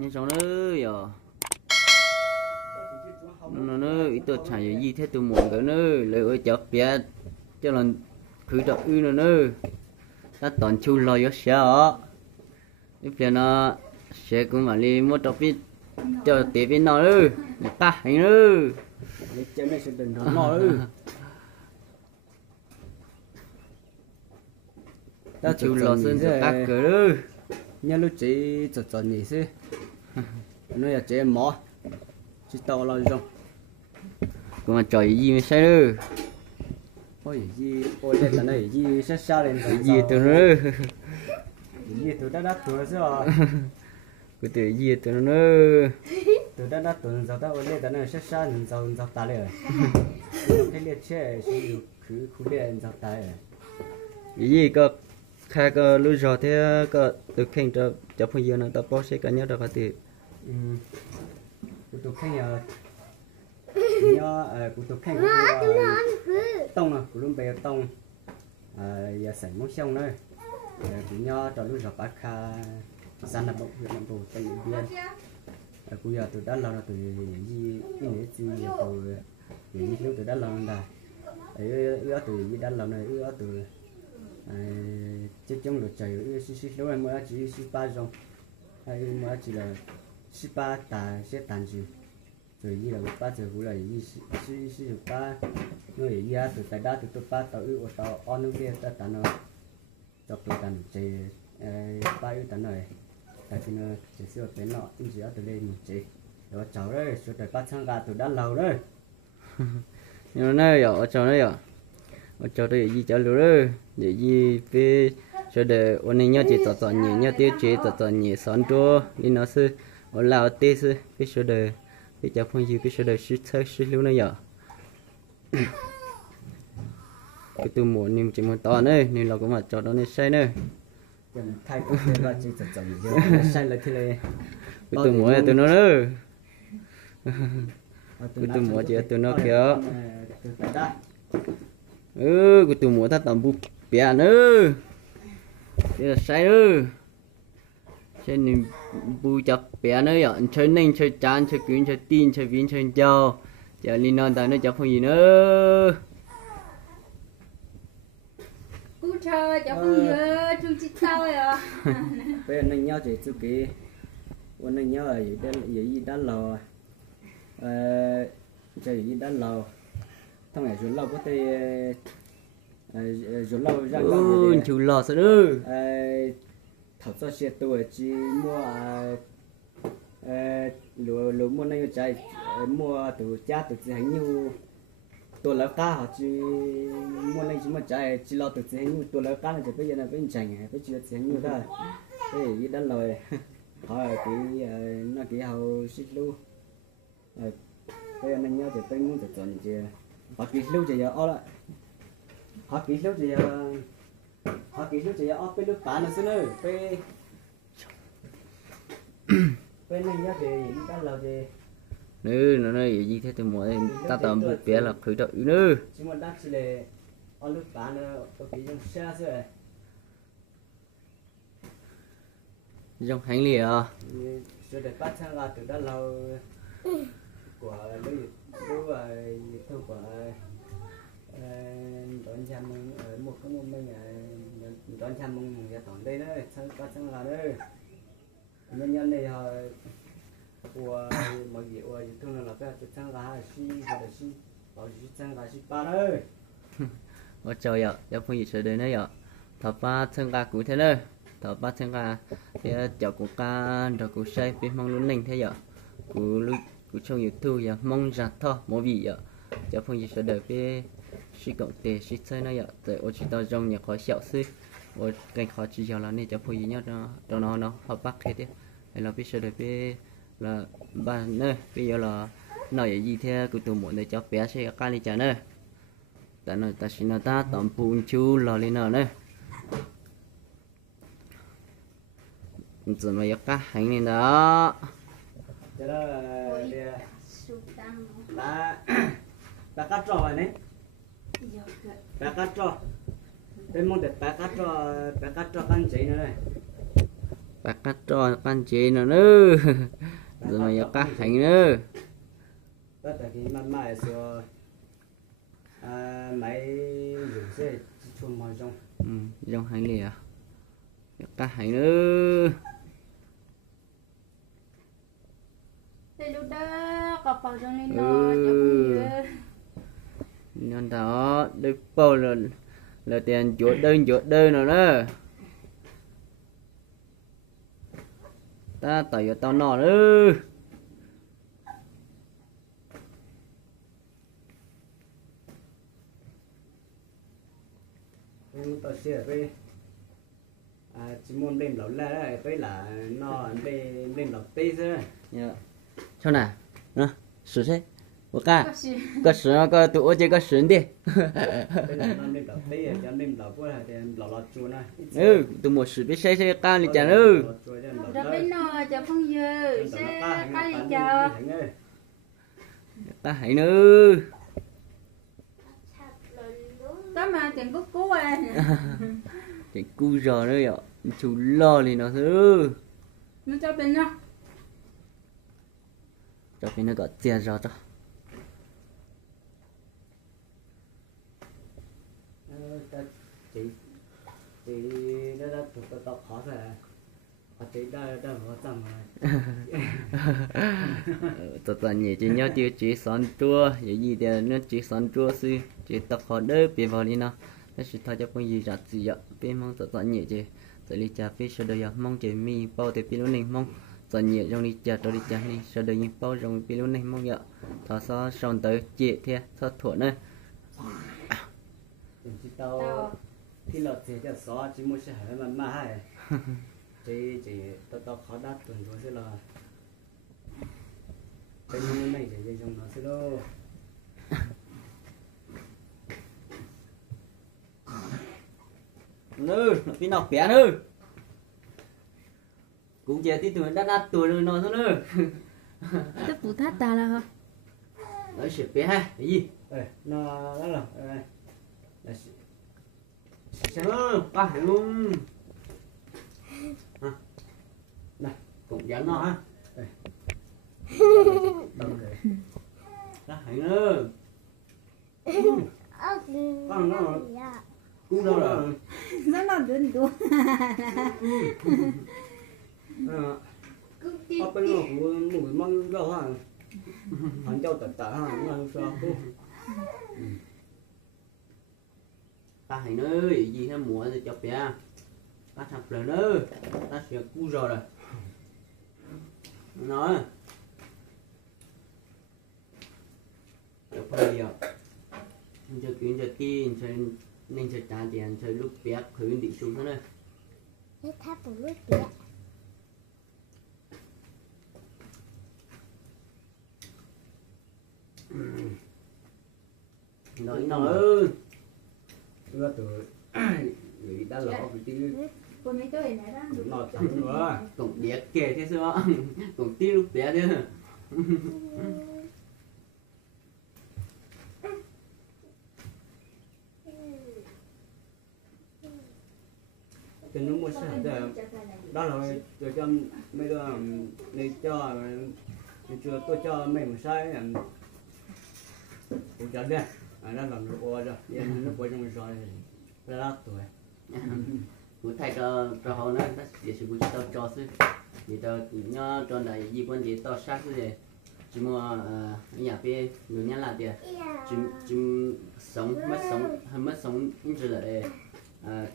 nhưng trong nữa giờ nó ít tôi chạy gì thế tôi muốn cái nữa lấy ở chợ biết cho lần cứ đọc ư nữa ta toàn chu lo yếu sợ nếu phía nó sẽ cũng mà đi mua đọc biết cho tiếp bên nó nữa ta hành nữa cho nên sẽ đừng nó nữa ta chu lo sơn cho các cửa nữa nhớ lúc chị chọn gì xí nó là chị mỏ chỉ tao lo rồi cũng mà trời gì mới sai nữa ôi gì ôi đây là này gì sát sát lên gì từ nữa gì từ đã từ rồi cái từ gì từ nữa từ đã từ giờ tao ôi đây là sát sát nên giờ taเลยcái liệt chế chỉ cứ khu liệt giờ ta gì có khai có lúc rồi thế có từ khen cho phong dương nó tập bao sẽ cả nhớ được cái từ từ khen nhớ từ khen tông à của luôn bè tông giờ sảnh mông sông đây của nhớ cho lúc rồi bác kha san là bụng huyện bầu tây biên của giờ từ đã lâu là từ gì cái này gì từ gì lúc từ đã lâu rồi ấy từ đã lâu này từ chết trong lượt chạy lúc em mới chỉ 3 hay mới chỉ là 3 ta sẽ tàn gì rồi gì là 3 giờ cũng là gì 3 người gì từ tại đó từ 3 tàu ở tàu on nước kia ta tàn rồi cho tôi tàn chạy 3 ưu tàn này tại vì nó chỉ sửa cái nọ cũng chỉ từ đây một chỉ rồi cháu đấy số tại 3 tháng gà từ đã lâu đấy nhưng nó ở cháu đấy à ở cháu đây gì cháu rồi để gì về cho để ôn nhớ chỉ tọt nhẹ nhớ tiêu chỉ tọt nhẹ sẵn cho đi nó sư ở lào tê sư biết số đời biết cháu phong gì biết số đời suy thức suy lưu này giờ cái từ muốn nhưng chỉ muốn to nữa nên là cũng mà cho nó nên sai nữa thay cái là chỉ tọt sai là thế này cái từ muốn là từ nó nữa cái từ muốn chỉ từ nó kia cái từ muốn ta tầm bu bẻ nữa đây là sai nữa chơi nên bu chập bẻ nữa vậy chơi nhanh chơi chán chơi quyến chơi tin chơi viên chơi châu giờ linh non tại nó chập không gì nữa cú chơi chập không gì chung chít sao vậy bây giờ nên nhớ chỉ chú kỹวันนี้nhớ là gì đó lò chơi gì đó lò thằng này chuẩn lâu có thể chuẩn lâu ra chủ lò sao nữa thật ra xe tôi chỉ mua lúa mua này chạy mua từ cha từ chỉ hành như tôi lấy cá họ chỉ mua này chỉ mà chạy chỉ lo từ chỉ hành như tôi lấy cá này chỉ bây giờ là bên chành bây giờ chỉ hành như thôi thế gì đó lời hỏi cái nó cái hậu xích lưu bây giờ nên nhớ thì tôi muốn tự chọn gì họ kỹ lưu chỉ giờ ó họ kỹ lưu chỉ ó bên nước bán là xin ơi bên này nhớ thì ta làm gì nữa nó nói gì thế thì mỗi ta tầm một bé là khởi động nữa chỉ muốn đáp chỉ là ó nước bán là có cái trong xe rồi trong hành lý à rồi để bắt sang là từ đó lâu của lưu và thu của đón chăm ở một cái môn mình đón chăm mong nhà tổng đây đấy sang bắt sang là đấy nhân nhân này họ của mọi việc của thương là phải sang là si rồi si bảo si sang là si ba đấy ở trời ạ giờ phong gì sẽ đến đấy ạ thập ba sang cả cụ thế đấy thập ba sang cả thì chợ của ca rồi của say bên mong luôn ninh thế giờ của lúc của trong YouTube giờ mong rằng thôi mỗi vị giờ giờ phong gì sẽ đợi về sĩ cộng tệ sĩ chơi này giờ tại ở chỉ tao trong nhà khó xạo xí ở cảnh khó chỉ giờ là nên giờ phong gì nhá nó hợp bắc thế đấy là biết sẽ đợi về là ba nơi bây giờ là nói gì thế của tụi muốn để cho bé sẽ ca đi trả nơi tại nó ta xin nó ta tạm bùn chú lò lên nào nơi rồi mà cá hành lên đó cho đó là cá trò này cá trò bên mong để cá trò căn chỉ nữa này Bà cắt tròn con chế nó nữa. Rồi mà giờ cắt hành nữa. tất cả cái mặt mày xưa máy dùng xe chôn mồi trong Dòng hành lìa. Giờ cắt hành nữa. Thì lúc đó có vào trong nên nó cháu không nhớ. Nên đó được bao là tiền chuột đơn rồi đó. Ta tỏi cho tao nọ nữa. tao xe với chỉ muốn lên lẩu la đấy với là nó lên lẩu tê thôi. Dạ. Sao nào? Nó sửa thế. Bố ca. Có gì? Có sửa nó có tụi chơi có sửa đi. Với là nó lên lẩu tê cho lên lẩu của là lẩu chua này. Tụi một sửa biết xe ca đi chả nữa. Rồi bên nó cháu không nhớ. Sẽ cái gì cho. Ta hãy nữa. Có mà tiền cú cú à. Cái cu giò nữa ạ. Chú lo thì nó thứ. Nó cho bên nó. Cho bên nó có tiền giò cho. Chị đã tao khó rồi. Chị đã có tầm rồi. Tao toàn nhỉ chỉ nhớ chỉ son chua, gì thì nó chỉ son chua sư, chỉ tập khó đỡ bị vào đi nào. Nó chỉ thay cho con gì ra gì vậy, bên mong tao toàn nhỉ chỉ, giờ đi chả phía sau đây mong chỉ mi bao thì bên này mong, toàn nhỉ trong đi chả rồi đi chả này, sau đây những bao trong bên này mong vậy, thọ sao son tới chị thế, sao thuận nữa. Chị tao khi lọt thì cho xóa chỉ muốn sẽ hỏi mà hay. Chị tao khó đắt tuần rồi sẽ là cái này để dùng nó sẽ đâu. Nữa, phi nào bé nữa. Cũng chỉ tí tuổi đắt tuổi rồi nó thôi nữa. Tức phụ thắt ta là hả? Nó sẽ bé ha, cái gì? Nó đó là Ba hãy luôn. Này, cũng dán nó ha. Ba hãy nữa. Con nó cũng đâu rồi. Nó làm đến đùa. ở bên nó cũng mùi măng đâu ha. Hắn cho tận ha, nó sao cũng. Ta hãy nữa, gì thế mùa thì chọc bé. Ta thập lời nữa, ta sẽ cú rồi. Nói. Chọc bây giờ. Cho kiến cho tin, nên cho trả tiền, cho lúc bé khởi đi xuống thế này. Hết tháp một lúc kìa. Nói ơi. Ưa từ người đã lọ vì tí Cô mấy tôi này đó. nó chẳng nữa. Cũng bé kể thế sao? Cũng tí lúc bé nữa. Thì nó mua sản thì đó là tôi cho mấy đứa này cho chưa tôi cho mấy một sai cũng cho đây đó là nó qua rồi yên nó qua trong rồi là tuổi Cũng thay cho họ nữa, ta sẽ sử dụng tao cho sư. Thì tao nhớ cho này gì quan gì tao sát cái chỉ mua nhà phía người nhà là tiền chỉ sống mất sống như là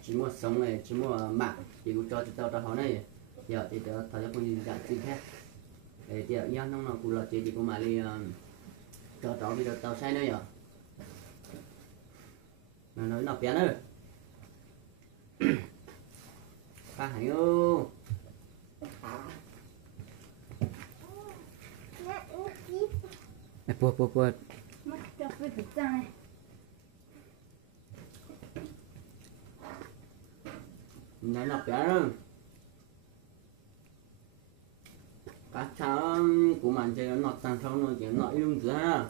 chỉ mua sống này chỉ mua mạng thì cũng cho tao họ này giờ thì tao cho con gì dạng gì khác để giờ nhá nó cũng là chỉ cũng mà đi cho tao bây giờ tao sai nữa giờ nó nói nào bé nữa ba hãy ô bùa Mất cho cái thực ra này. nói nào bé nữa cá cháu của mình chơi nó nọt sang sau nó chỉ nọt luôn dưới ha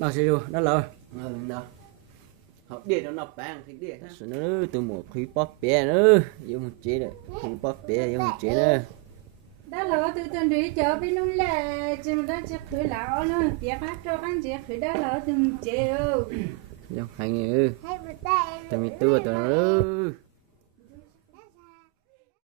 Nào sẽ rồi đó rồi Đó học điện nó nọc bang thì điện nữa từ một khí bóp bé nữa dùng một chế đấy khí bóp bé dùng một chế nữa đó là từ từ đi cho bên luôn là chỉ mà đó chỉ khử lão nữa tiếc hết cho anh chỉ khử đó là từ chế dùng hành như Hay bữa tay tụi mình tua tụi nó